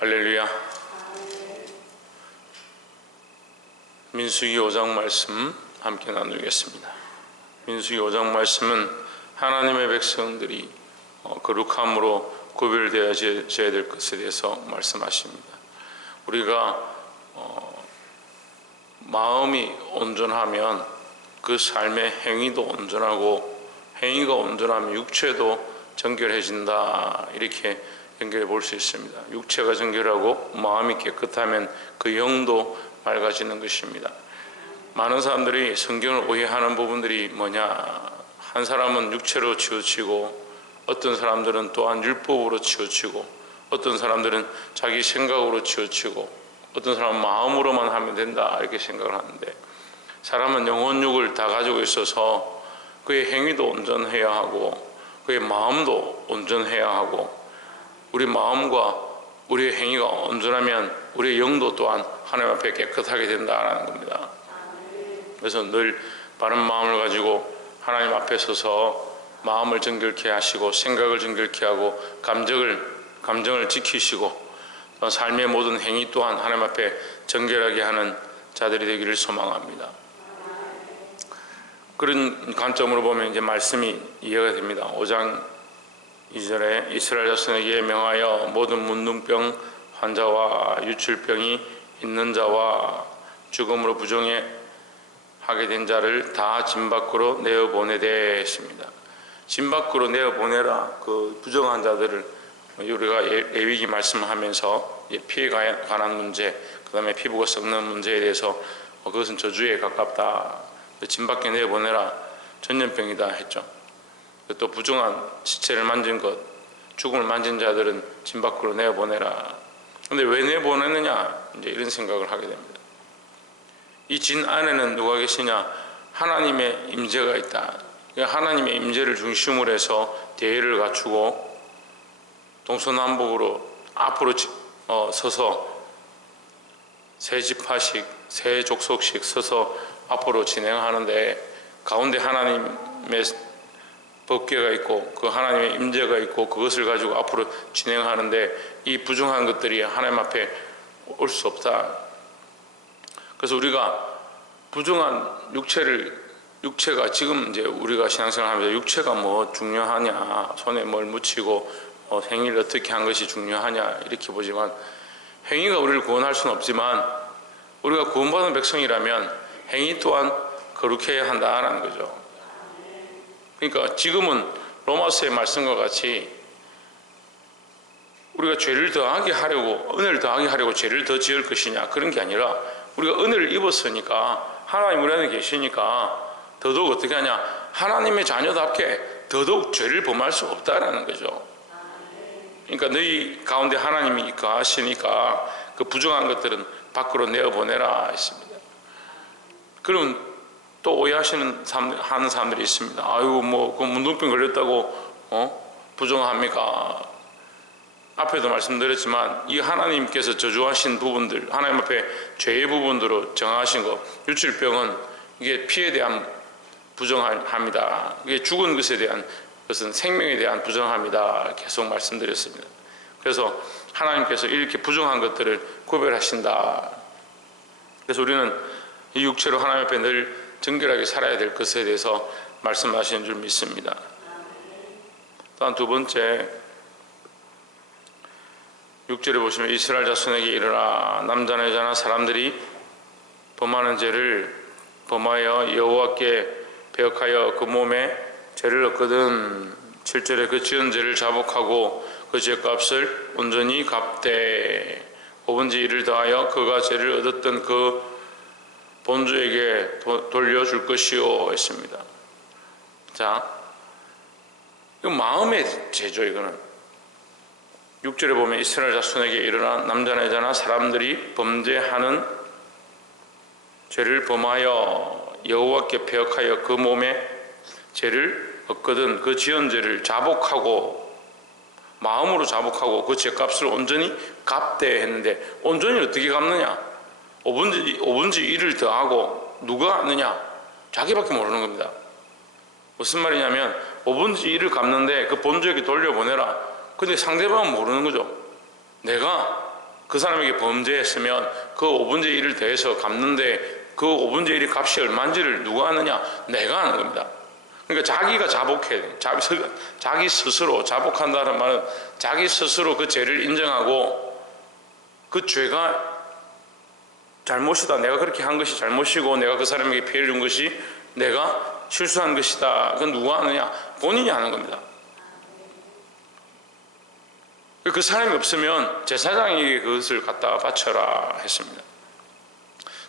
할렐루야. 민수기 5장 말씀 함께 나누겠습니다. 민수기 5장 말씀은 하나님의 백성들이 거룩함으로 구별되어져야 될 것에 대해서 말씀하십니다. 우리가 마음이 온전하면 그 삶의 행위도 온전하고, 행위가 온전하면 육체도 정결해진다, 이렇게 연결해 볼 수 있습니다. 육체가 정결하고 마음이 깨끗하면 그 영도 맑아지는 것입니다. 많은 사람들이 성경을 오해하는 부분들이 뭐냐, 한 사람은 육체로 치우치고, 어떤 사람들은 또한 율법으로 치우치고, 어떤 사람들은 자기 생각으로 치우치고, 어떤 사람은 마음으로만 하면 된다, 이렇게 생각을 하는데, 사람은 영혼육을 다 가지고 있어서 그의 행위도 온전해야 하고 그의 마음도 온전해야 하고, 우리 마음과 우리의 행위가 온전하면 우리의 영도 또한 하나님 앞에 깨끗하게 된다라는 겁니다. 그래서 늘 바른 마음을 가지고 하나님 앞에 서서 마음을 정결케 하시고, 생각을 정결케 하고, 감정을 지키시고, 삶의 모든 행위 또한 하나님 앞에 정결하게 하는 자들이 되기를 소망합니다. 그런 관점으로 보면 이제 말씀이 이해가 됩니다. 5장 2절에 이스라엘 자손에게 명하여 모든 문둥병 환자와 유출병이 있는 자와 죽음으로 부정하게 된 자를 다 진 밖으로 내어보내되 했습니다. 진 밖으로 내어보내라. 그 부정한 자들을 우리가 레위기 말씀하면서 피에 관한 문제, 그 다음에 피부가 썩는 문제에 대해서 그것은 저주에 가깝다, 진 밖에 내어보내라, 전염병이다 했죠. 또 부정한 시체를 만진 것, 죽음을 만진 자들은 진 밖으로 내어보내라. 근데 왜 내보내느냐, 이제 이런 생각을 하게 됩니다. 이 진 안에는 누가 계시냐? 하나님의 임재가 있다. 하나님의 임재를 중심으로 해서 대의를 갖추고 동서남북으로 앞으로 서서 세 지파씩, 세 족속씩 서서 앞으로 진행하는데, 가운데 하나님의 법궤가 있고 그 하나님의 임재가 있고 그것을 가지고 앞으로 진행하는데, 이 부정한 것들이 하나님 앞에 올 수 없다. 그래서 우리가 부정한 육체가 지금 이제 우리가 신앙생활 하면서 육체가 뭐 중요하냐, 손에 뭘 묻히고 행위를 어떻게 한 것이 중요하냐, 이렇게 보지만, 행위가 우리를 구원할 수는 없지만 우리가 구원받은 백성이라면 행위 또한 거룩해야 한다라는 거죠. 그러니까 지금은 로마서의 말씀과 같이 우리가 죄를 더하게 하려고, 은혜를 더하게 하려고 죄를 더 지을 것이냐, 그런 게 아니라 우리가 은혜를 입었으니까, 하나님 우리 안에 계시니까 더더욱 어떻게 하냐, 하나님의 자녀답게 더더욱 죄를 범할 수 없다라는 거죠. 그러니까 너희 가운데 하나님이 거하시니까 그 부정한 것들은 밖으로 내어보내라 했습니다. 그럼 또 오해하는 사람들이 있습니다. 아이고, 그 문둥병 걸렸다고 부정합니까? 앞에도 말씀드렸지만 이 하나님께서 저주하신 부분들, 하나님 앞에 죄의 부분으로 정하신 것, 유출병은 이게 피에 대한 부정합니다. 이게 죽은 것에 대한 것은 생명에 대한 부정합니다. 계속 말씀드렸습니다. 그래서 하나님께서 이렇게 부정한 것들을 구별하신다. 그래서 우리는 이 육체로 하나님 앞에 늘 정결하게 살아야 될 것에 대해서 말씀하시는 줄 믿습니다. 또한 두 번째, 6절에 보시면 이스라엘 자손에게 이르라. 남자나 여자나 사람들이 범하는 죄를 범하여 여호와께 배역하여 그 몸에 죄를 얻거든 7절에 그 지은 죄를 자복하고 그 죄값을 온전히 갚되 5번째 일을 더하여 그가 죄를 얻었던 그 본주에게 돌려줄 것이요 했습니다. 자, 이거 마음의 죄죠. 이거는 6절에 보면 이스라엘 자손에게 일어나 남자나 여자나 사람들이 범죄하는 죄를 범하여 여호와께 배역하여 그 몸에 죄를 얻거든 그 지은 죄를 자복하고, 마음으로 자복하고 그 죄값을 온전히 갚되 했는데, 온전히 어떻게 갚느냐? 5분지 1을 더하고 누가 갚느냐? 자기밖에 모르는 겁니다. 무슨 말이냐면 5분지 1을 갚는데 그 본주에게 돌려보내라. 근데 상대방은 모르는 거죠. 내가 그 사람에게 범죄했으면 그 5분의 1을 더해서 갚는데 그 5분의 1의 값이 얼마인지를 누가 아느냐? 내가 아는 겁니다. 그러니까 자기가 자복해야 돼요. 자기 스스로 자복한다는 말은 자기 스스로 그 죄를 인정하고 그 죄가 잘못이다. 내가 그렇게 한 것이 잘못이고 내가 그 사람에게 피해를 준 것이 내가 실수한 것이다. 그건 누가 아느냐? 본인이 아는 겁니다. 그 사람이 없으면 제사장에게 그것을 갖다가 바쳐라 했습니다.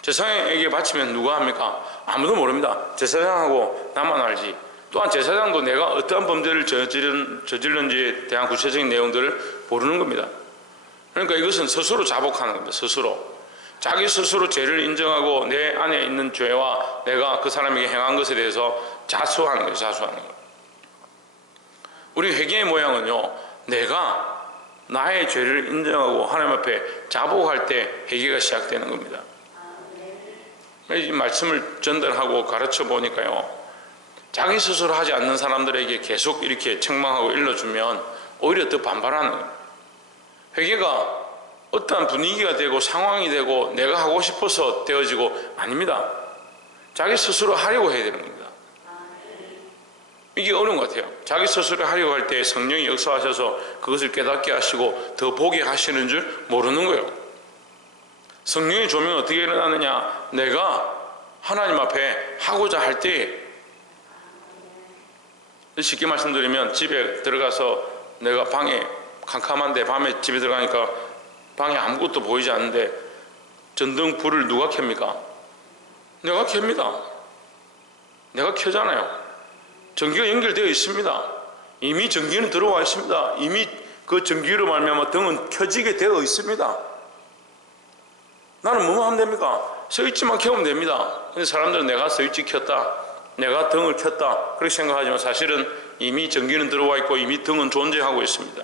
제사장에게 바치면 누가 합니까? 아무도 모릅니다. 제사장하고 나만 알지. 또한 제사장도 내가 어떠한 범죄를 저질른지에 대한 구체적인 내용들을 모르는 겁니다. 그러니까 이것은 스스로 자복하는 겁니다. 스스로. 자기 스스로 죄를 인정하고 내 안에 있는 죄와 내가 그 사람에게 행한 것에 대해서 자수하는 거예요. 자수하는 거예요. 우리 회개의 모양은요, 내가 나의 죄를 인정하고 하나님 앞에 자복할 때 회개가 시작되는 겁니다. 이 말씀을 전달하고 가르쳐 보니까요, 자기 스스로 하지 않는 사람들에게 계속 이렇게 책망하고 일러주면 오히려 더 반발하는 거예요. 회개가 어떠한 분위기가 되고 상황이 되고 내가 하고 싶어서 되어지고 아닙니다. 자기 스스로 하려고 해야 되는 겁니다. 이게 어려운 것 같아요. 자기 스스로 하려고 할 때 성령이 역사하셔서 그것을 깨닫게 하시고 더 보게 하시는 줄 모르는 거예요. 성령의 조명은 어떻게 일어나느냐? 내가 하나님 앞에 하고자 할 때, 쉽게 말씀드리면 집에 들어가서 내가 방에 캄캄한데 밤에 집에 들어가니까 방에 아무것도 보이지 않는데 전등 불을 누가 켭니까? 내가 켭니다. 내가 켜잖아요. 전기가 연결되어 있습니다. 이미 전기는 들어와 있습니다. 이미 그 전기로 말미암아 등은 켜지게 되어 있습니다. 나는 뭐만 하면 됩니까? 스위치만 켜면 됩니다. 근데 사람들은 내가 스위치 켰다, 내가 등을 켰다 그렇게 생각하지만 사실은 이미 전기는 들어와 있고 이미 등은 존재하고 있습니다.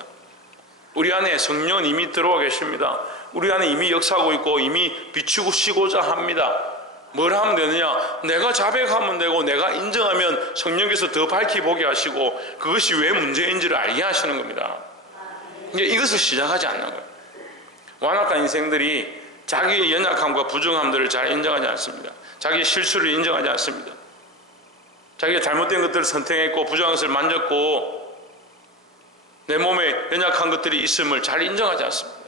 우리 안에 성령은 이미 들어와 계십니다. 우리 안에 이미 역사하고 있고 이미 비추시고자 합니다. 뭘 하면 되느냐? 내가 자백하면 되고 내가 인정하면 성령께서 더 밝히 보게 하시고 그것이 왜 문제인지를 알게 하시는 겁니다. 이제 이것을 시작하지 않는 거예요. 완악한 인생들이 자기의 연약함과 부정함들을 잘 인정하지 않습니다. 자기의 실수를 인정하지 않습니다. 자기가 잘못된 것들을 선택했고 부정한 것을 만졌고 내 몸에 연약한 것들이 있음을 잘 인정하지 않습니다.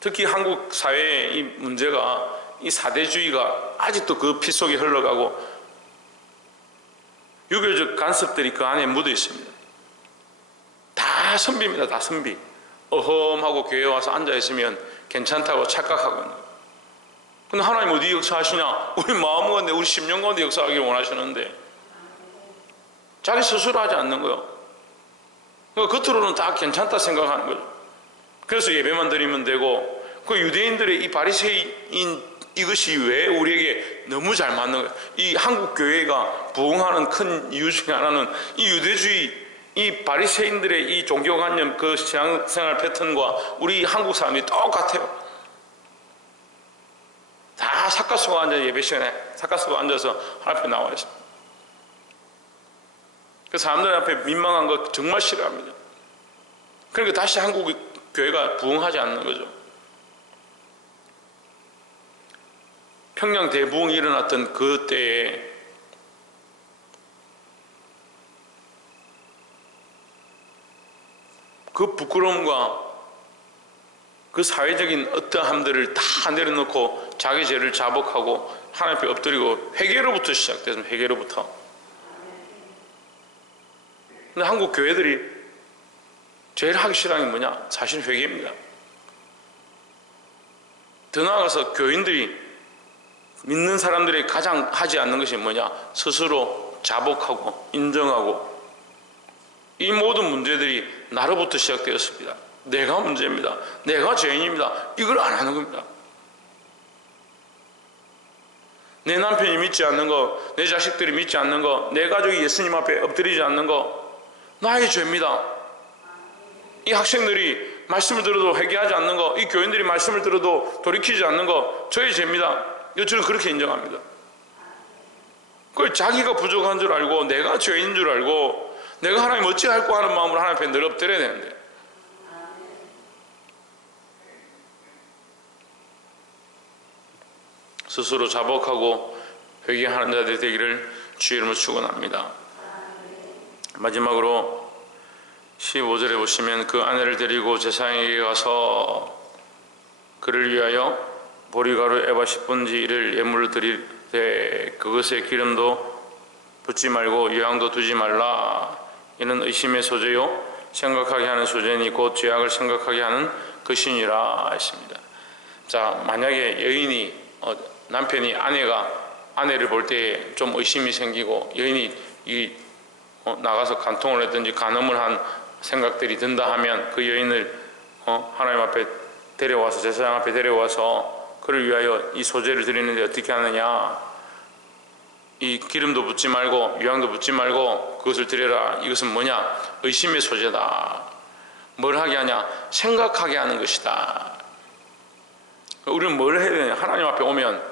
특히 한국 사회의 이 문제가 이 사대주의가 아직도 그 피 속에 흘러가고 유교적 간섭들이 그 안에 묻어 있습니다. 다 선비입니다. 다 선비. 어험하고 교회에 와서 앉아있으면 괜찮다고 착각하거든요. 근데 하나님 어디 역사하시냐? 우리 마음 가운데 우리 심령 가운데 역사하기를 원하시는데 자기 스스로 하지 않는 거예요. 그러니까 겉으로는 다 괜찮다 생각하는 거죠. 그래서 예배만 드리면 되고 그 유대인들의 이 바리새인 이것이 왜 우리에게 너무 잘 맞는 거예요. 이 한국 교회가 부흥하는 큰 이유 중에 하나는 이 유대주의 이 바리새인들의 이 종교관념 그 신앙생활 패턴과 우리 한국 사람이 똑같아요. 다 삭가 쓰고 앉아 예배 시간에 삭가 쓰고 앉아서 하나님 앞에 나와 있습니다. 그 사람들 앞에 민망한 거 정말 싫어합니다. 그러니까 다시 한국 교회가 부흥하지 않는 거죠. 평양 대부흥이 일어났던 그 때에 그 부끄러움과 그 사회적인 어떠함들을 다 내려놓고 자기 죄를 자복하고 하나님 앞에 엎드리고 회개로부터 시작됐습니다. 회개로부터. 근데 한국 교회들이 제일 하기 싫어하는 게 뭐냐? 사실 회개입니다. 더 나아가서 교인들이 믿는 사람들이 가장 하지 않는 것이 뭐냐? 스스로 자복하고 인정하고 이 모든 문제들이 나로부터 시작되었습니다. 내가 문제입니다. 내가 죄인입니다. 이걸 안 하는 겁니다. 내 남편이 믿지 않는 거, 내 자식들이 믿지 않는 거, 내 가족이 예수님 앞에 엎드리지 않는 거 나의 죄입니다. 이 학생들이 말씀을 들어도 회개하지 않는 거, 이 교인들이 말씀을 들어도 돌이키지 않는 거 저의 죄입니다. 저는 그렇게 인정합니다. 그걸 자기가 부족한 줄 알고 내가 죄인 줄 알고 내가 하나님 어찌할꼬 하는 마음으로 하나님 앞에 늘 엎드려야 되는데 스스로 자복하고 회개하는 자들이 되기를 주의 이름으로 축원합니다. 마지막으로 15절에 보시면 그 아내를 데리고 제사장에게 가서 그를 위하여 보리가루 에바 10분지를 예물로 드리되 그것에 기름도 붓지 말고 유향도 두지 말라. 이는 의심의 소재요 생각하게 하는 소재니 곧 죄악을 생각하게 하는 것이니라 했습니다. 자, 만약에 여인이 남편이 아내를 볼 때 좀 의심이 생기고 여인이 나가서 간통을 했든지 간음을 한 생각들이 든다 하면 그 여인을 하나님 앞에 데려와서 제사장 앞에 데려와서 그를 위하여 이 소재를 드리는데 어떻게 하느냐, 이 기름도 붓지 말고 유향도 붓지 말고 그것을 드려라. 이것은 뭐냐? 의심의 소재다. 뭘 하게 하냐? 생각하게 하는 것이다. 우리는 뭘 해야 되냐? 하나님 앞에 오면,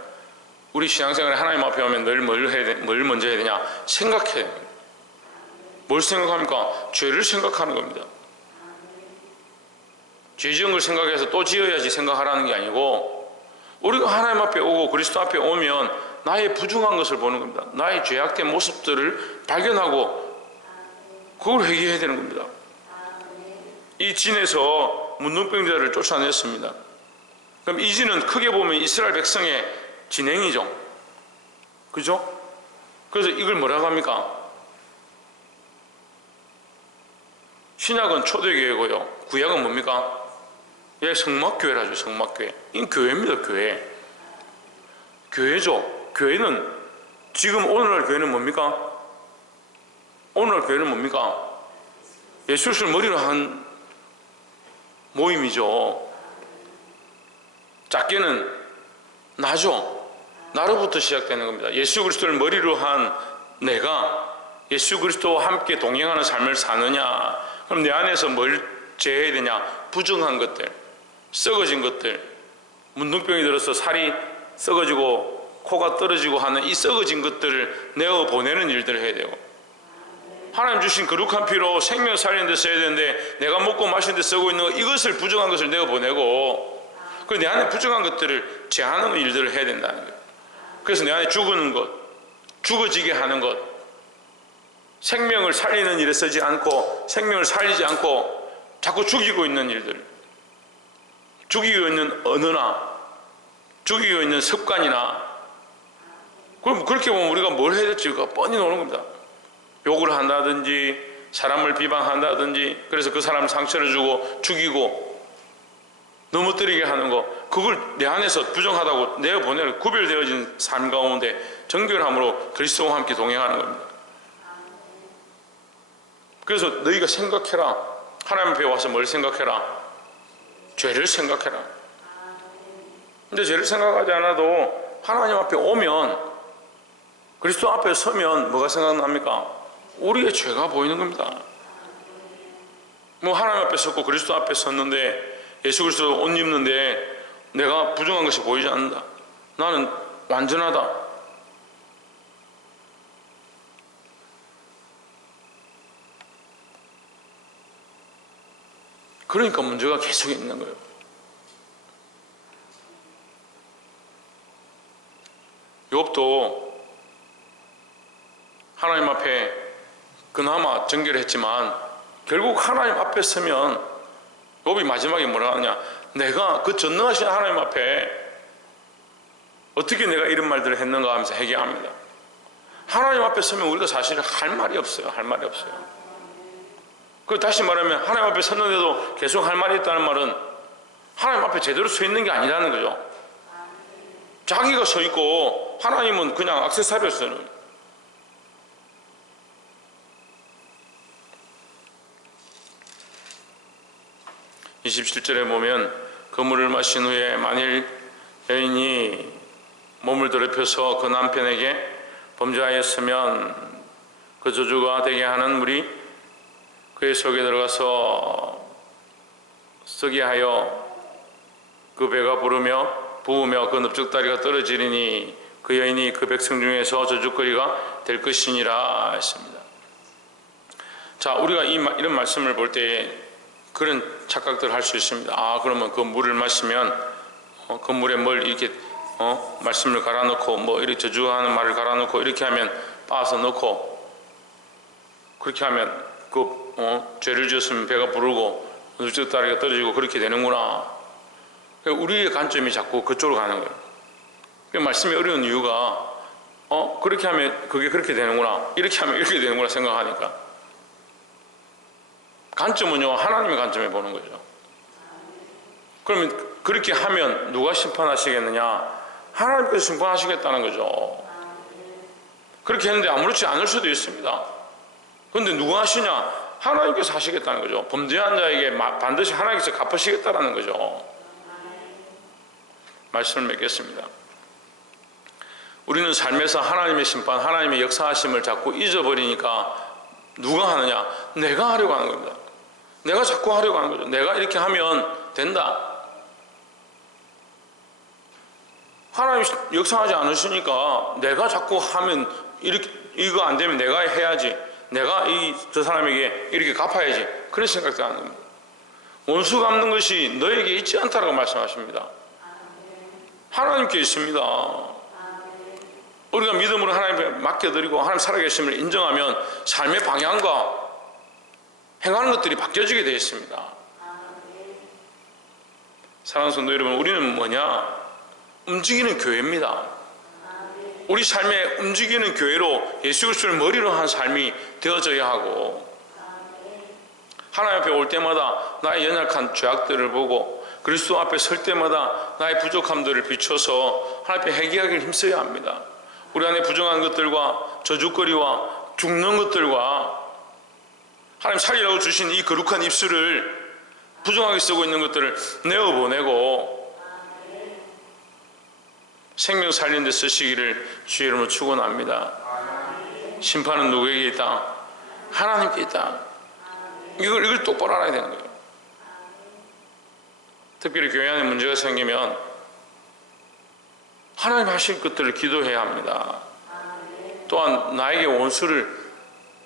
우리 신앙생활에 하나님 앞에 오면 늘 뭘 먼저 해야 되냐? 생각해야 됩니다. 뭘 생각합니까? 죄를 생각하는 겁니다. 죄 지은 걸 생각해서 또 지어야지 생각하라는 게 아니고, 우리가 하나님 앞에 오고 그리스도 앞에 오면 나의 부중한 것을 보는 겁니다. 나의 죄악된 모습들을 발견하고 그걸 회개해야 되는 겁니다. 이 진에서 문둥병자를 쫓아냈습니다. 그럼 이 진은 크게 보면 이스라엘 백성의 진행이죠. 그죠? 그래서 이걸 뭐라고 합니까? 신약은 초대교회고요. 구약은 뭡니까? 예, 성막교회라죠. 성막교회. 이건 교회입니다. 교회. 교회죠. 교회는 지금 오늘날 교회는 뭡니까? 오늘날 교회는 뭡니까? 예수 그리스도를 머리로 한 모임이죠. 작게는 나죠. 나로부터 시작되는 겁니다. 예수 그리스도를 머리로 한 내가 예수 그리스도와 함께 동행하는 삶을 사느냐? 그럼 내 안에서 뭘 제해야 되냐? 부정한 것들, 썩어진 것들, 문둥병이 들어서 살이 썩어지고 코가 떨어지고 하는 이 썩어진 것들을 내어보내는 일들을 해야 되고, 하나님 주신 거룩한 피로 생명 살리는 데 써야 되는데 내가 먹고 마시는 데 쓰고 있는 거, 이것을 부정한 것을 내어보내고, 그리고 내 안에 부정한 것들을 제하는 일들을 해야 된다는 거예요. 그래서 내 안에 죽는 것, 죽어지게 하는 것, 생명을 살리는 일에 쓰지 않고 생명을 살리지 않고 자꾸 죽이고 있는 일들, 죽이고 있는 언어나 죽이고 있는 습관이나, 그럼 그렇게 보면 우리가 뭘 해야 될지가 뻔히 나오는 겁니다. 욕을 한다든지 사람을 비방한다든지, 그래서 그 사람 상처를 주고 죽이고 넘어뜨리게 하는 거, 그걸 내 안에서 부정하다고 내어보내는, 구별되어진 삶 가운데 정결함으로 그리스도와 함께 동행하는 겁니다. 그래서 너희가 생각해라. 하나님 앞에 와서 뭘 생각해라? 죄를 생각해라. 근데 죄를 생각하지 않아도 하나님 앞에 오면, 그리스도 앞에 서면 뭐가 생각납니까? 우리의 죄가 보이는 겁니다. 뭐 하나님 앞에 섰고 그리스도 앞에 섰는데, 예수 그리스도 옷 입는데 내가 부정한 것이 보이지 않는다. 나는 완전하다. 그러니까 문제가 계속 있는 거예요. 욥도 하나님 앞에 그나마 정결했지만 결국 하나님 앞에 서면 욥이 마지막에 뭐라 하느냐, 내가 그 전능하신 하나님 앞에 어떻게 내가 이런 말들을 했는가 하면서 회개합니다. 하나님 앞에 서면 우리가 사실 할 말이 없어요. 할 말이 없어요. 그 다시 말하면 하나님 앞에 섰는데도 계속 할 말이 있다는 말은 하나님 앞에 제대로 서 있는 게 아니라는 거죠. 자기가 서 있고 하나님은 그냥 액세서리였어요. 27절에 보면 그물을 마신 후에 만일 여인이 몸을 더럽혀서 그 남편에게 범죄하였으면 그 저주가 되게 하는 물이 그의 속에 들어가서 쓰게 하여 그 배가 부으며 그 넓적다리가 떨어지리니 그 여인이 그 백성 중에서 저주거리가 될 것이니라 했습니다. 자, 우리가 이런 말씀을 볼 때 그런 착각들을 할 수 있습니다. 아, 그러면 그 물을 마시면 그 물에 뭘 이렇게 말씀을 갈아넣고 뭐 이렇게 저주하는 말을 갈아넣고 이렇게 하면 빻아서 넣고 그렇게 하면 죄를 지었으면 배가 부르고 눈쪽 다리가 떨어지고 그렇게 되는구나. 우리의 관점이 자꾸 그쪽으로 가는 거예요. 말씀이 어려운 이유가 그렇게 하면 그게 그렇게 되는구나, 이렇게 하면 이렇게 되는구나 생각하니까 관점은요 하나님의 관점에 보는 거죠. 그러면 그렇게 하면 누가 심판하시겠느냐? 하나님께서 심판하시겠다는 거죠. 그렇게 했는데 아무렇지 않을 수도 있습니다. 그런데 누가 하시냐? 하나님께서 하시겠다는 거죠. 범죄한 자에게 반드시 하나님께서 갚으시겠다는 거죠. 말씀을 맺겠습니다. 우리는 삶에서 하나님의 심판, 하나님의 역사하심을 자꾸 잊어버리니까 누가 하느냐? 내가 하려고 하는 겁니다. 내가 자꾸 하려고 하는 거죠. 내가 이렇게 하면 된다. 하나님 역사하지 않으시니까 내가 자꾸 하면 이거 안 되면 내가 해야지, 내가 저 사람에게 이렇게 갚아야지, 그런 생각도 하는 겁니다. 원수 갚는 것이 너에게 있지 않다라고 말씀하십니다. 하나님께 있습니다. 우리가 믿음으로 하나님께 맡겨드리고 하나님 살아계심을 인정하면 삶의 방향과 행하는 것들이 바뀌어지게 되어 있습니다. 사랑하는 성도 여러분, 우리는 뭐냐? 움직이는 교회입니다. 우리 삶에 움직이는 교회로 예수 그리스도를 머리로 한 삶이 되어져야 하고, 하나님 앞에 올 때마다 나의 연약한 죄악들을 보고 그리스도 앞에 설 때마다 나의 부족함들을 비춰서 하나님 앞에 회개하기를 힘써야 합니다. 우리 안에 부정한 것들과 저주거리와 죽는 것들과 하나님 살리라고 주신 이 거룩한 입술을 부정하게 쓰고 있는 것들을 내어보내고 생명 살리는 데 쓰시기를 주의 이름으로 축원합니다. 심판은 누구에게 있다? 하나님께 있다. 이걸 똑바로 알아야 되는 거예요. 특별히 교회 안에 문제가 생기면 하나님 하실 것들을 기도해야 합니다. 또한 나에게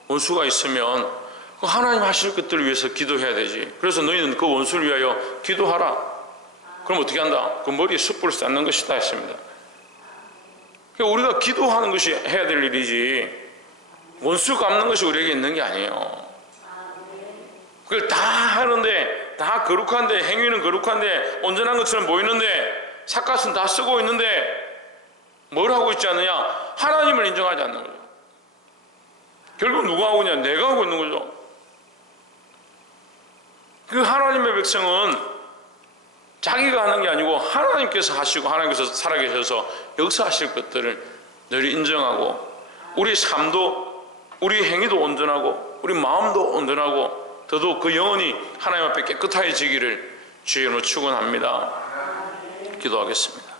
원수가 있으면 하나님 하실 것들을 위해서 기도해야 되지. 그래서 너희는 그 원수를 위하여 기도하라. 그럼 어떻게 한다? 그 머리에 숯불을 쌓는 것이다 했습니다. 그러니까 우리가 기도하는 것이 해야 될 일이지 원수 갚는 것이 우리에게 있는 게 아니에요. 그걸 다 하는데, 다 거룩한데, 행위는 거룩한데 온전한 것처럼 보이는데 삿갓은 다 쓰고 있는데 뭘 하고 있지 않느냐? 하나님을 인정하지 않는 거죠. 결국 누가 하고 있냐? 내가 하고 있는 거죠. 그 하나님의 백성은 자기가 하는 게 아니고 하나님께서 하시고 하나님께서 살아계셔서 역사하실 것들을 늘 인정하고, 우리 삶도 우리 행위도 온전하고 우리 마음도 온전하고 더더욱 그 영혼이 하나님 앞에 깨끗해지기를 주의 이름으로 축원합니다. 기도하겠습니다.